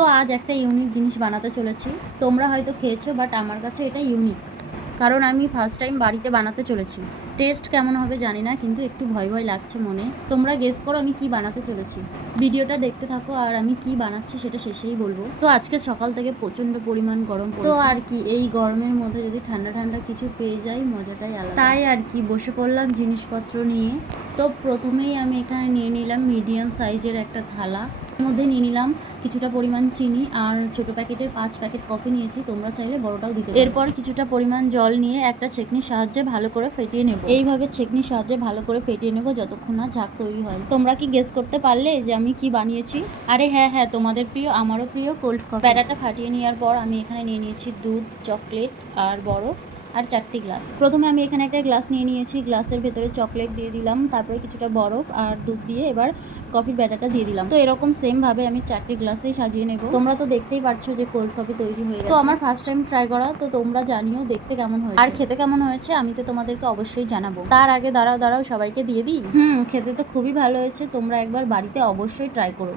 তো আজ একটা ইউনিক জিনিস বানাতে চলেছি। তোমরা হয়তো খেয়েছো, বাট আমার কাছে এটা ইউনিক, কারণ আমি ফার্স্ট টাইম বাড়িতে বানাতে চলেছি। টেস্ট কেমন হবে জানি না, কিন্তু একটু ভয় ভয় লাগছে মনে। তোমরা গেস করো আমি কি বানাতে চলেছি। ভিডিওটা দেখতে থাকো, আর আমি কি বানাচ্ছি সেটা শেষেই বলবো। তো আজকে সকাল থেকে প্রচণ্ড পরিমাণ গরম পড়েছে, তো আর কি এই গরমের মধ্যে যদি ঠান্ডা ঠান্ডা কিছু পেয়ে যাই মজাটাই আলাদা। তাই আর কি বসে পড়লাম জিনিসপত্র নিয়ে। তো প্রথমেই আমি এখানে নিয়ে নিলাম মিডিয়াম সাইজের একটা থালা। এর মধ্যে নিয়ে নিলাম কিছুটা পরিমাণ চিনি, আর ছোটো প্যাকেটের 5 প্যাকেট কফি নিয়েছি, তোমরা চাইলে বড়টাও দিতে পারো। এরপর কিছুটা পরিমাণ জল নিয়ে একটা ছেঁকনির সাহায্যে ভালো করে ফেটিয়ে নেব। এইভাবে ছেঁকনির সাহায্যে ভালো করে ফেটিয়ে নেব যতক্ষণ না ঝাঁক তৈরি হয়। তোমরা কি গেস করতে পারলে যে আমি কি বানিয়েছি? আরে হ্যাঁ হ্যাঁ, তোমাদের প্রিয় আমারও প্রিয় কোল্ড কফি। প্যারাটা ফাটিয়ে নেওয়ার পর আমি এখানে নিয়ে নিয়েছি দুধ, চকলেট আর বরফ, আর 4টি গ্লাস। প্রথমে আমি এখানে একটা গ্লাস নিয়ে নিয়েছি, গ্লাসের ভেতরে চকলেট দিয়ে দিলাম, তারপরে কিছুটা বরফ আর দুধ দিয়ে এবার কফির ব্যাটারটা দিয়ে দিলাম। তো এরকম সেম ভাবে আমি 4টি গ্লাসেই সাজিয়ে নেব। তোমরা তো দেখতেই পারছো যে কোল্ড কফি তৈরি হয়ে গেছে। তো আমার ফার্স্ট টাইম ট্রাই করা, তো তোমরা জানিও দেখতে কেমন হয়েছে আর খেতে কেমন হয়েছে। আমি তো তোমাদেরকে অবশ্যই জানাবো। তার আগে দাঁড়াও দাঁড়াও, সবাইকে দিয়ে দিই। খেতে তো খুবই ভালো হয়েছে, তোমরা একবার বাড়িতে অবশ্যই ট্রাই করো।